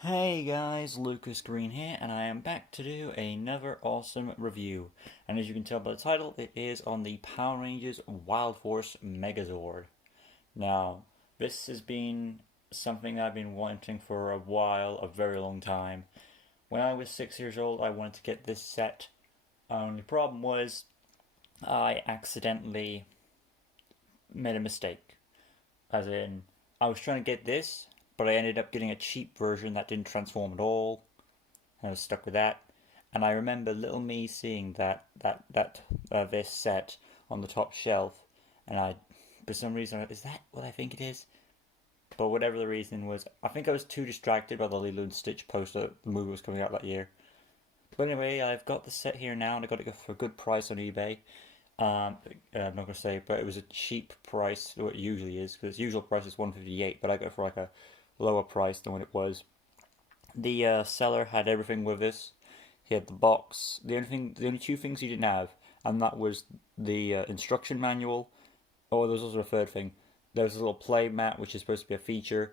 Hey guys, Lucas Green here, and I am back to do another awesome review. And as you can tell by the title, it is on the Power Rangers Wild Force Megazord. Now, this has been something I've been wanting for a while, a very long time. When I was 6 years old, I wanted to get this set. Only problem was, I accidentally made a mistake. As in, I was trying to get this, but I ended up getting a cheap version that didn't transform at all. And I was stuck with that. And I remember little me seeing that this set on the top shelf, and I, for some reason, is that what I think it is? But whatever the reason was, I think I was too distracted by the Lilo and Stitch poster. The movie was coming out that year. But anyway, I've got the set here now, and I got it for a good price on eBay. I'm not gonna say, but it was a cheap price, what it usually is, because its usual price is 158, but I got it for like a lower price than what it was. The seller had everything with us. He had the box. The only two things he didn't have, and that was the instruction manual. Oh, there was also a third thing. There was a little play mat, which is supposed to be a feature,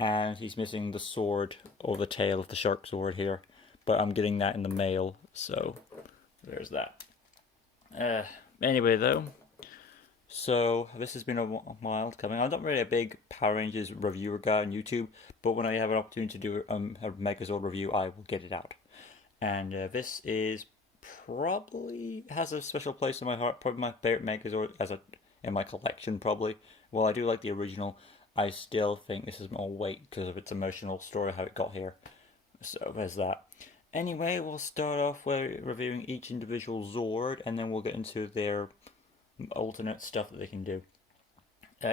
and he's missing the sword or the tail of the shark sword here. But I'm getting that in the mail, so there's that. Anyway, though, so this has been a while coming. I'm not really a big Power Rangers reviewer guy on YouTube, but when I have an opportunity to do a Megazord review, I will get it out. And this is probably has a special place in my heart. Probably my favorite Megazord in my collection. Probably. Well, I do like the original. I still think this is more weight because of its emotional story, how it got here. So there's that. Anyway, we'll start off with reviewing each individual Zord, and then we'll get into their alternate stuff that they can do.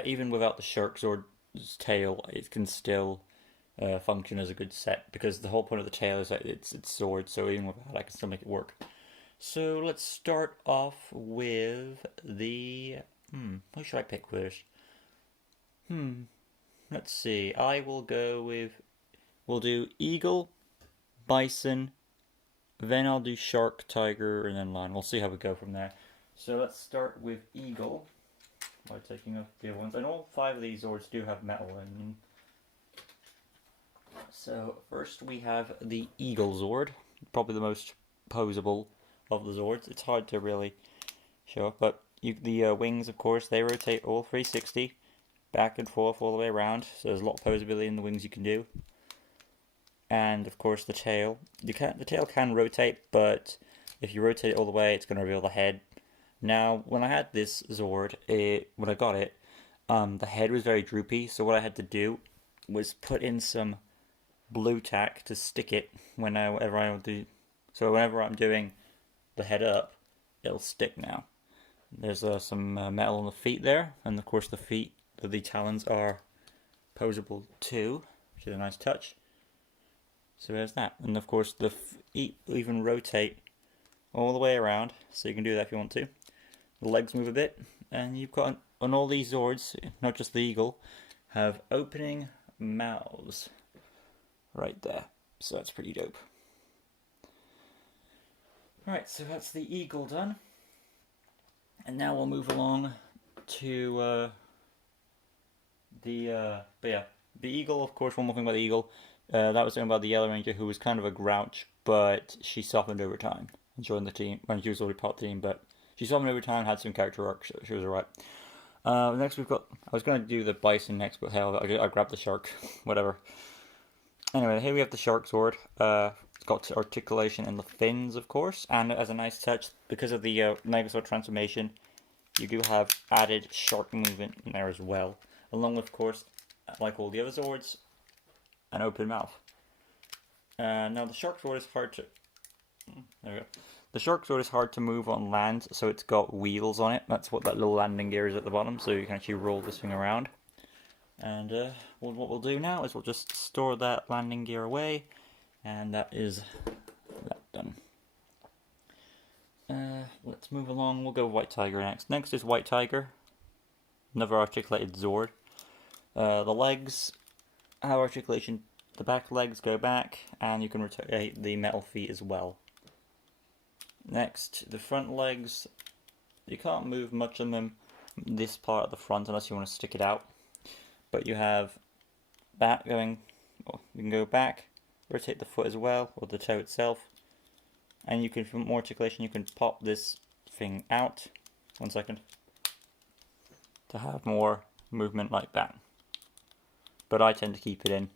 Even without the Shark Zord's tail, it can still function as a good set because the whole point of the tail is that it's sword. So even with that, I can still make it work. So let's start off with the Who should I pick first? Let's see. I will go with. We'll do Eagle, Bison, then I'll do Shark, Tiger, and then Lion. We'll see how we go from there. So let's start with Eagle by taking off the other ones. And all five of these Zords do have metal in them. So first we have the Eagle Zord, probably the most posable of the Zords. It's hard to really show up, but the wings, of course, they rotate all 360, back and forth all the way around. So there's a lot of posability in the wings you can do. And of course the tail. The tail can rotate, but if you rotate it all the way, it's going to reveal the head. Now, when I had this Zord, when I got it, the head was very droopy. So what I had to do was put in some blue tack to stick it whenever I do. So whenever I'm doing the head up, it'll stick now. There's some metal on the feet there, and of course the talons are posable too, which is a nice touch. So there's that, and of course the feet even rotate all the way around, so you can do that if you want to. The legs move a bit, and you've got on all these Zords, not just the Eagle, have opening mouths right there. So that's pretty dope. Right, so that's the Eagle done, and now we'll move along to the Eagle. Of course, one more thing about the Eagle. That was done by the Yellow Ranger, who was kind of a grouch, but she softened over time and joined the team when she was already part of the team. But she softened over time, had some character arc, so she was alright. Next we've got. I was going to do the Bison next, but hell, I grabbed the Shark. Whatever. Anyway, here we have the Shark Sword. It's got articulation in the fins, of course, and as a nice touch, because of the Megazord transformation, you do have added shark movement in there as well, along with, of course, like all the other Zords, an open mouth. Now the Shark Sword is hard to. There we go. The Shark Sword is hard to move on land, so it's got wheels on it. That's what that little landing gear is at the bottom, so you can actually roll this thing around. And what we'll do now is we'll just store that landing gear away, and that is that done. Let's move along. We'll go White Tiger next. Next is White Tiger, another articulated Zord. The legs have articulation. The back legs go back, and you can rotate the metal feet as well. Next, the front legs, you can't move much on them, this part at the front, unless you want to stick it out. But you have back going, well, you can go back, rotate the foot as well, or the toe itself. And you can, for more articulation, you can pop this thing out. 1 second. To have more movement like that. But I tend to keep it in.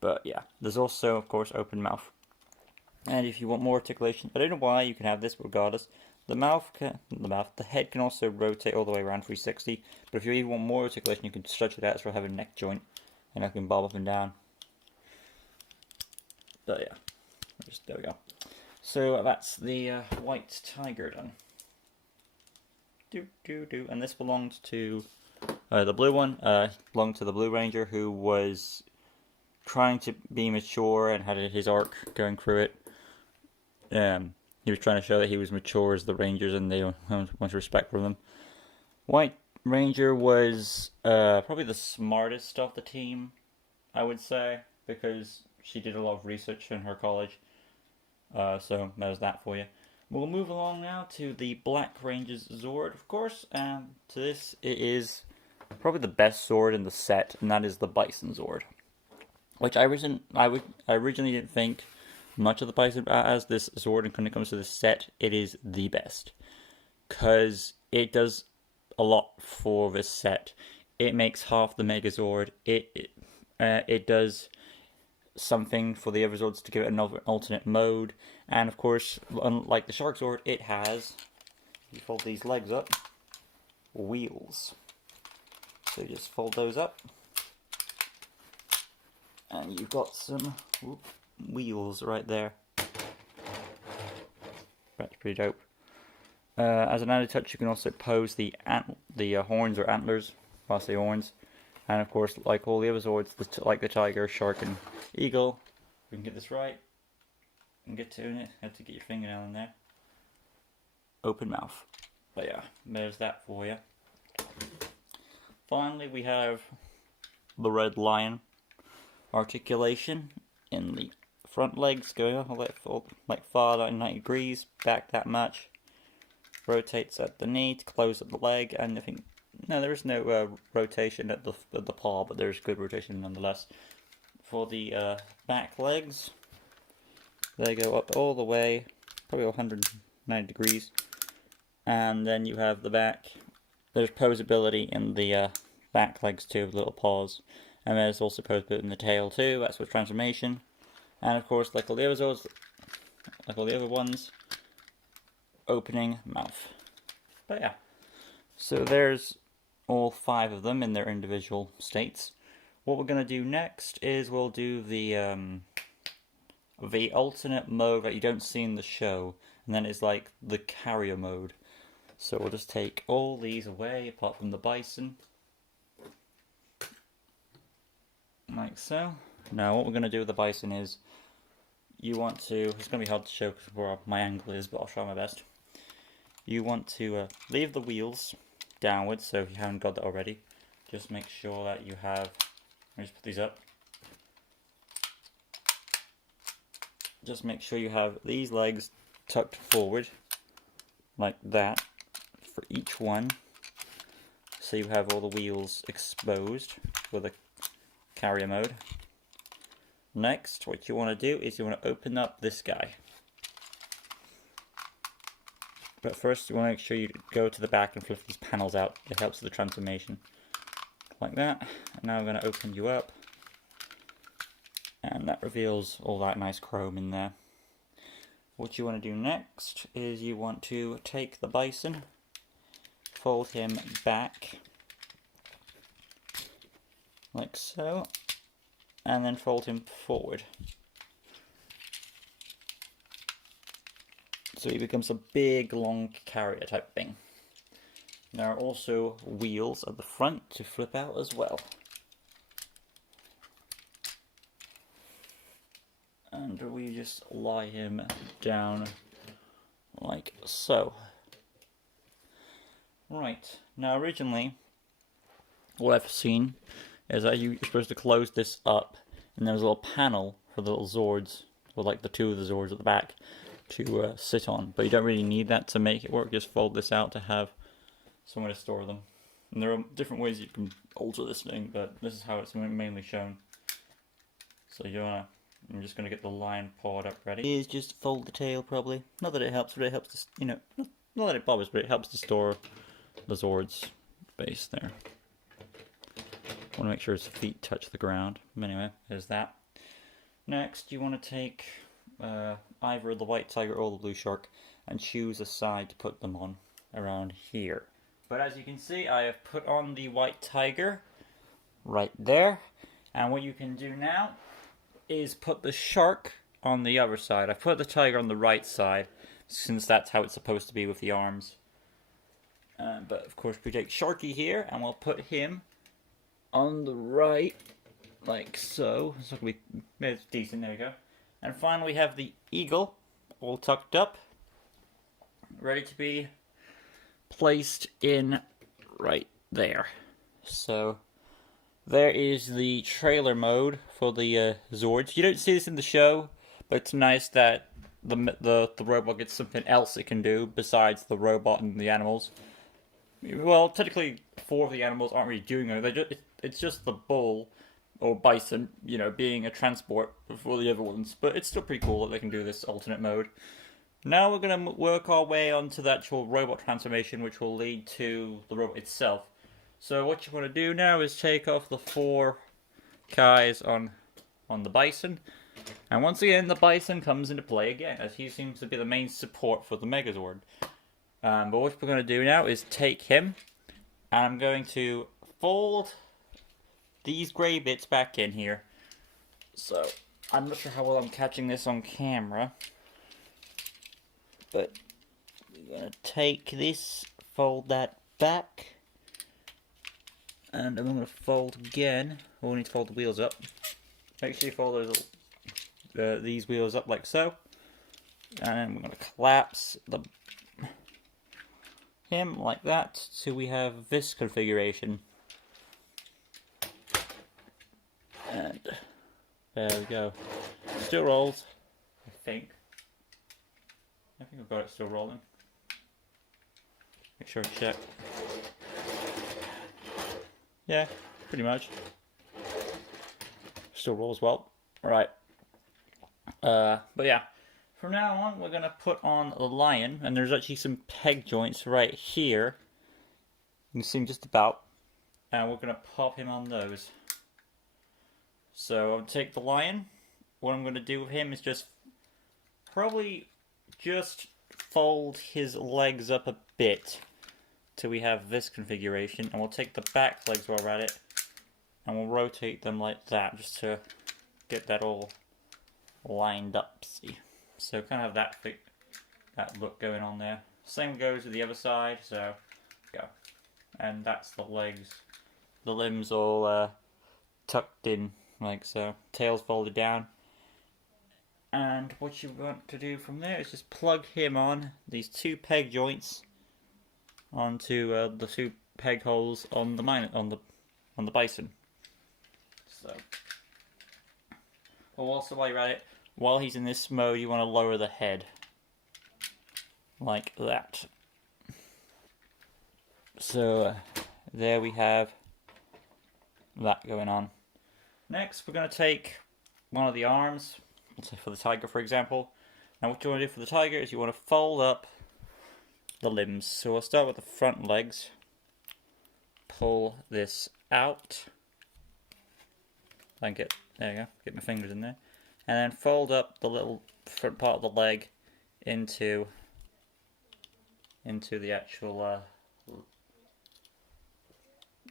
But yeah, there's also, of course, open mouth. And if you want more articulation, I don't know why, you can have this regardless. The head can also rotate all the way around 360. But if you even want more articulation, you can stretch it out so I have a neck joint. And I can bob up and down. But yeah, there we go. So that's the white tiger done. And this belonged to the blue one. Belonged to the Blue Ranger, who was trying to be mature and had his arc going through it. He was trying to show that he was mature as the Rangers, and they had much respect for them. White Ranger was probably the smartest of the team, I would say, because she did a lot of research in her college. So there's that for you. We'll move along now to the Black Ranger's Zord, of course. To this, it is probably the best sword in the set, and that is the Bison Zord. Which I originally didn't think much of the Bison as this Zord, and when it comes to this set, it is the best. Because it does a lot for this set. It makes half the Megazord. It does something for the other Zords to give it another alternate mode. And of course, unlike the Shark Zord, it has, you fold these legs up, wheels. So you just fold those up. And you've got some wheels right there. That's pretty dope. As an added touch, you can also pose the horns or antlers, I say horns. And of course, like all the other Zords, like the Tiger, Shark, and Eagle, we can get this right and get to it. You have to get your fingernail in there. Open mouth. But yeah, there's that for you. Finally, we have the Red Lion. Articulation in the front legs, going like far 90 degrees, back that much. Rotates at the knee to close at the leg, and I think there is no rotation at the paw, but there's good rotation nonetheless. For the back legs, they go up all the way, probably 190 degrees, and then you have the back. There's posability in the back legs too, with little paws. And there's also posability in the tail too, that's with transformation. And of course, like all the other Zords, like all the other ones, opening mouth. But yeah, so there's all 5 of them in their individual states. What we're going to do next is we'll do the alternate mode that you don't see in the show, and then it's like the carrier mode. So we'll just take all these away, apart from the Bison. Like so. Now what we're going to do with the Bison is, you want to, it's going to be hard to show because where my angle is, but I'll try my best. You want to leave the wheels downwards, so if you haven't got that already, just make sure that you have, let me just put these up. Just make sure you have these legs tucked forward, like that, for each one. So you have all the wheels exposed for the carrier mode. Next, what you want to do is you want to open up this guy. But first you want to make sure you go to the back and flip these panels out. It helps with the transformation. Like that. And now I'm going to open you up. And that reveals all that nice chrome in there. What you want to do next is you want to take the Bison, fold him back, like so, and then fold him forward. So he becomes a big, long carrier type thing. There are also wheels at the front to flip out as well. And we just lie him down like so. Right, now originally, what I've seen is that you're supposed to close this up, and there's a little panel for the little Zords, or like the 2 of the Zords at the back, to sit on. But you don't really need that to make it work, just fold this out to have somewhere to store them. And there are different ways you can alter this thing, but this is how it's mainly shown. So I'm just gonna get the line pawed up ready. Is just fold the tail probably. Not that it helps, but it helps to, not that it bothers, but it helps to store the Zord's base there. Want to make sure his feet touch the ground. Anyway, there's that. Next, you want to take either the white tiger or the blue shark and choose a side to put them on around here. But as you can see, I have put on the white tiger right there. And what you can do now is put the shark on the other side. I've put the tiger on the right side, since that's how it's supposed to be with the arms. But of course, we take Sharky here, and we'll put him on the right, like so. It's not gonna be, it's decent, there we go. And finally, we have the eagle, all tucked up, ready to be placed in right there. So there is the trailer mode for the Zords. You don't see this in the show, but it's nice that the robot gets something else it can do besides the robot and the animals. Well, technically, 4 of the animals aren't really doing it. It's just the bull or bison, being a transport for the other ones. But it's still pretty cool that they can do this alternate mode. Now we're going to work our way onto the actual robot transformation, which will lead to the robot itself. So what you want to do now is take off the 4 guys on the bison. And once again, the bison comes into play again, as he seems to be the main support for the Megazord. But what we're going to do now is take him, and I'm going to fold these grey bits back in here. So, I'm not sure how well I'm catching this on camera, but we're going to take this, fold that back, and I'm going to fold again. We'll need to fold the wheels up. Make sure you fold these wheels up like so, and we're going to collapse him like that, so we have this configuration. And there we go. Still rolls, I think. I've got it still rolling. Make sure I check. Yeah, pretty much. Still rolls well. Alright. But yeah. From now on, we're going to put on the lion, and there's actually some peg joints right here. You can see them just about. And we're going to pop him on those. So I'll take the lion. What I'm going to do with him is probably just fold his legs up a bit till we have this configuration. And we'll take the back legs while we're at it, and we'll rotate them like that just to get that all lined up, see. So kind of have that look going on there. Same goes with the other side, so go. And that's the legs. The limbs all tucked in, like so. Tails folded down. And what you want to do from there is just plug him on these 2 peg joints onto the 2 peg holes on the bison. So, also while you're at it, while he's in this mode, you want to lower the head. Like that. So, there we have that going on. Next, we're going to take one of the arms, let's say for the tiger, for example. Now, what you want to do for the tiger is you want to fold up the limbs. So, we'll start with the front legs. Pull this out. There you go, get my fingers in there. And then fold up the little front part of the leg into the actual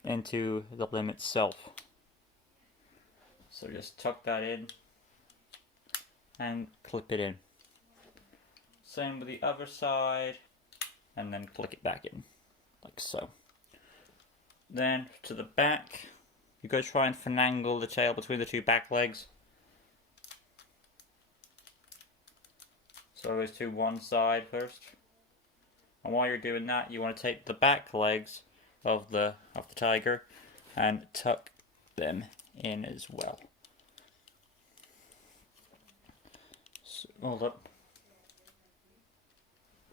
into the limb itself. So just tuck that in and clip it in. Same with the other side, and then click it back in, like so. Then to the back, you go try and finagle the tail between the 2 back legs. So it goes to one side first. And while you're doing that, you want to take the back legs of the tiger and tuck them in as well. So, hold up.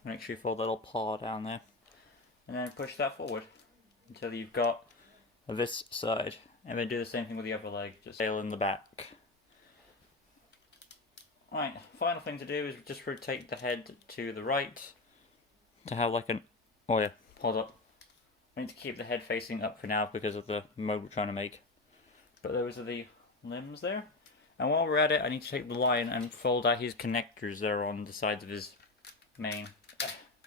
Make sure you fold that little paw down there. And then push that forward until you've got this side. And then do the same thing with the other leg, just tail in the back. Right, final thing to do is just rotate the head to the right to have like an... Oh yeah, hold up. I need to keep the head facing up for now because of the mode we're trying to make. But those are the limbs there. And while we're at it, I need to take the lion and fold out his connectors there on the sides of his mane.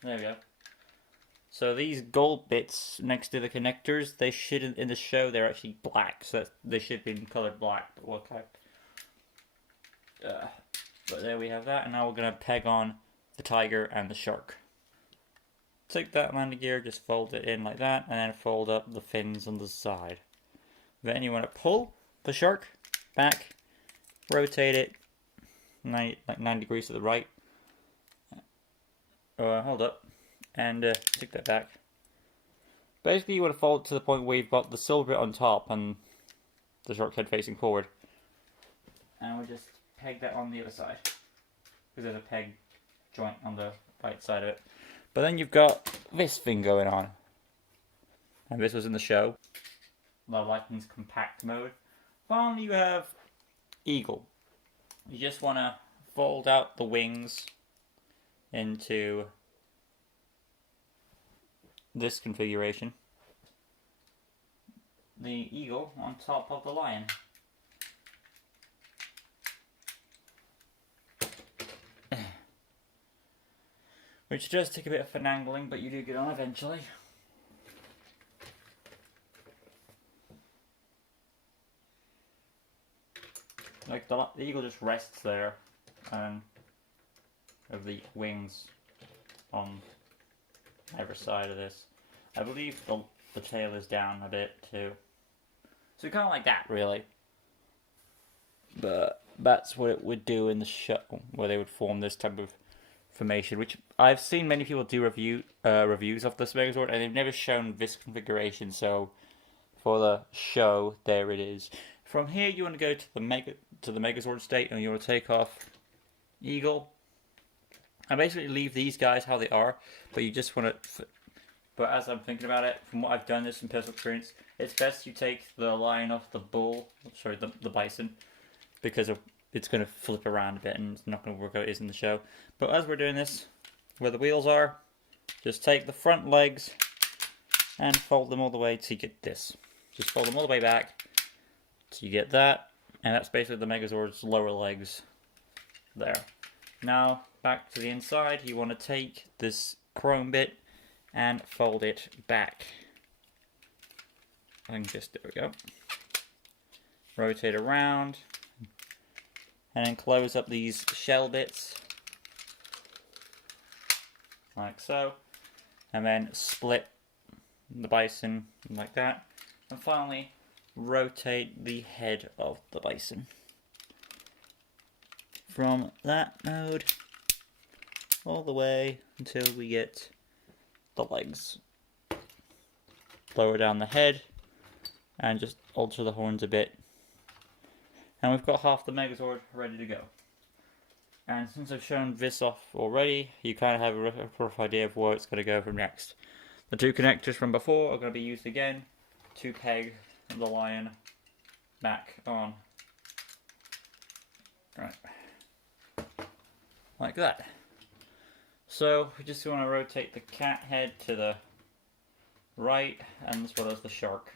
There we go. So these gold bits next to the connectors, they should, in the show, they're actually black. So they should be colored black, but we'll but there we have that. And now we're going to peg on the tiger and the shark. Take that landing gear, just fold it in like that, and then fold up the fins on the side. Then you want to pull the shark back, rotate it 90 degrees to the right. Hold up, and stick that back. Basically, you want to fold it to the point where you've got the silver bit on top and the shark's head facing forward. And we'll just peg that on the other side, because there's a peg joint on the right side of it. But then you've got this thing going on. And this was in the show. The Lightning's compact mode. Finally you have Eagle. You just want to fold out the wings into this configuration. The eagle on top of the lion. Which does take a bit of finagling, but you do get on eventually. Like the eagle just rests there, and of the wings on either side of this. I believe the tail is down a bit too. So kind of like that, really. But that's what it would do in the show, where they would form this type of formation, which I've seen many people do reviews of this Megazord, and they've never shown this configuration. So for the show, there it is. From here, you want to go to the Megazord state, and you want to take off Eagle. I basically leave these guys how they are, but you just want to. But as I'm thinking about it, from what I've done this in personal experience, it's best you take the lion off the bull, sorry, the bison, because it's going to flip around a bit and it's not going to work out as it is in the show. But as we're doing this, where the wheels are, just take the front legs and fold them all the way to get this. Just fold them all the way back so you get that, and that's basically the Megazord's lower legs there. Now back to the inside, you want to take this chrome bit and fold it back. I think just, there we go. Rotate around and then close up these shell bits like so, and then split the bison like that, and finally rotate the head of the bison from that mode all the way until we get the legs. Lower down the head and just alter the horns a bit, and we've got half the Megazord ready to go. And since I've shown this off already, you kind of have a rough idea of where it's going to go from next. The two connectors from before are going to be used again to peg the lion back on. Right. Like that. So we just want to rotate the cat head to the right, and as well as the shark.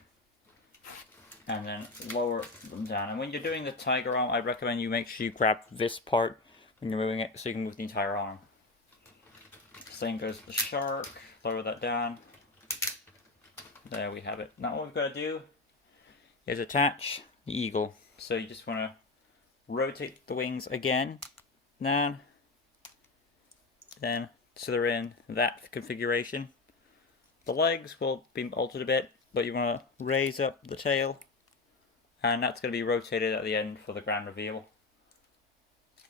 And then lower them down. And when you're doing the tiger arm, I recommend you make sure you grab this part when you're moving it so you can move the entire arm. Same goes with the shark. Lower that down. There we have it. Now what we've got to do is attach the eagle. So you just want to rotate the wings again, down, then so they're in that configuration. The legs will be altered a bit, but you want to raise up the tail, and that's going to be rotated at the end for the grand reveal.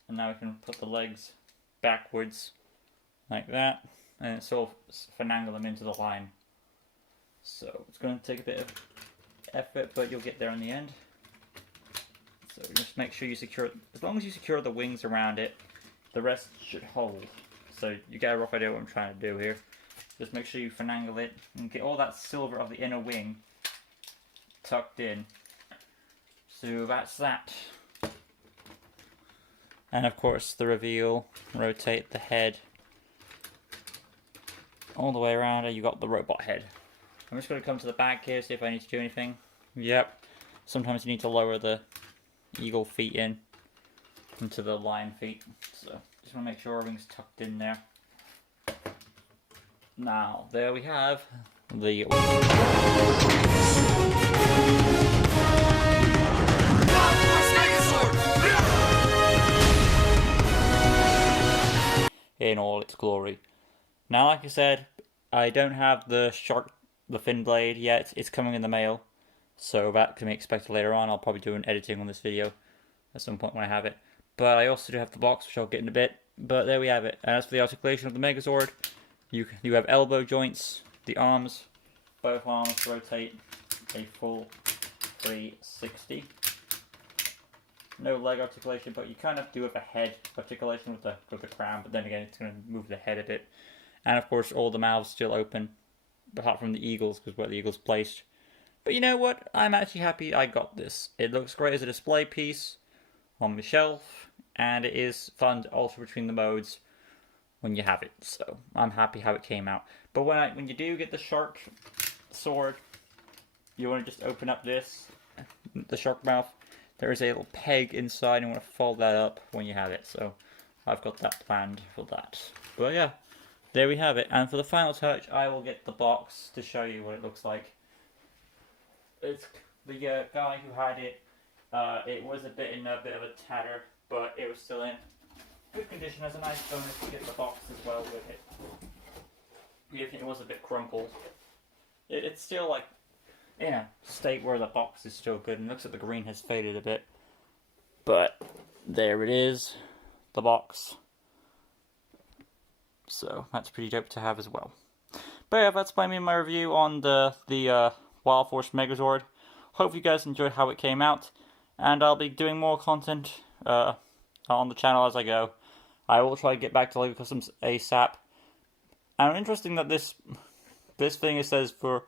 And now we can put the legs backwards like that, and sort of finagle them into the line. So it's going to take a bit of effort, but you'll get there in the end. So just make sure you secure, as long as you secure the wings around it, the rest should hold. So you get a rough idea what I'm trying to do here. Just make sure you finagle it and get all that silver of the inner wing tucked in. So that's that. And of course the reveal, rotate the head all the way around and you got the robot head. I'm just going to come to the back here, see if I need to do anything. Yep, sometimes you need to lower the eagle feet into the lion feet. So just want to make sure everything's tucked in there. Now, there we have the in all its glory. Now, like I said, I don't have the fin blade yet. It's coming in the mail, so that can be expected later on. I'll probably do an editing on this video at some point when I have it. But I also do have the box, which I'll get in a bit. But there we have it. And as for the articulation of the Megazord, you have elbow joints, the arms, both arms rotate a full 360. No leg articulation, but you kind of do have a head articulation with the crown, but then again it's going to move the head a bit. And of course all the mouths still open, apart from the eagles, because where the eagle's placed. But you know what? I'm actually happy I got this. It looks great as a display piece on the shelf, and it is fun to alter between the modes when you have it. So I'm happy how it came out. But when you do get the shark sword, you want to just open up the shark mouth. There is a little peg inside, and you want to fold that up when you have it. So I've got that planned for that. But yeah, there we have it. And for the final touch, I will get the box to show you what it looks like. It's the guy who had it. It was in a bit of a tatter, but it was still in good condition. As a nice bonus to get the box as well with it. Even if it was a bit crumpled, it's still like in a state where the box is still good, and looks like the green has faded a bit. But there it is, the box. So that's pretty dope to have as well. But yeah, that's by me and my review on the Wild Force Megazord. Hope you guys enjoyed how it came out, and I'll be doing more content on the channel as I go. I will try to get back to LEGO Customs ASAP. And interesting that this thing says for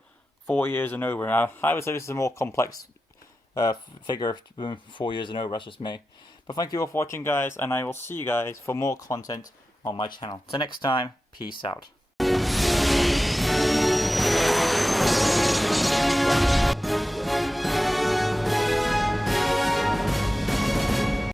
4 years and over. Now, I would say this is a more complex figure than 4 years and over, that's just me. But thank you all for watching, guys, and I will see you guys for more content on my channel. Till next time, peace out.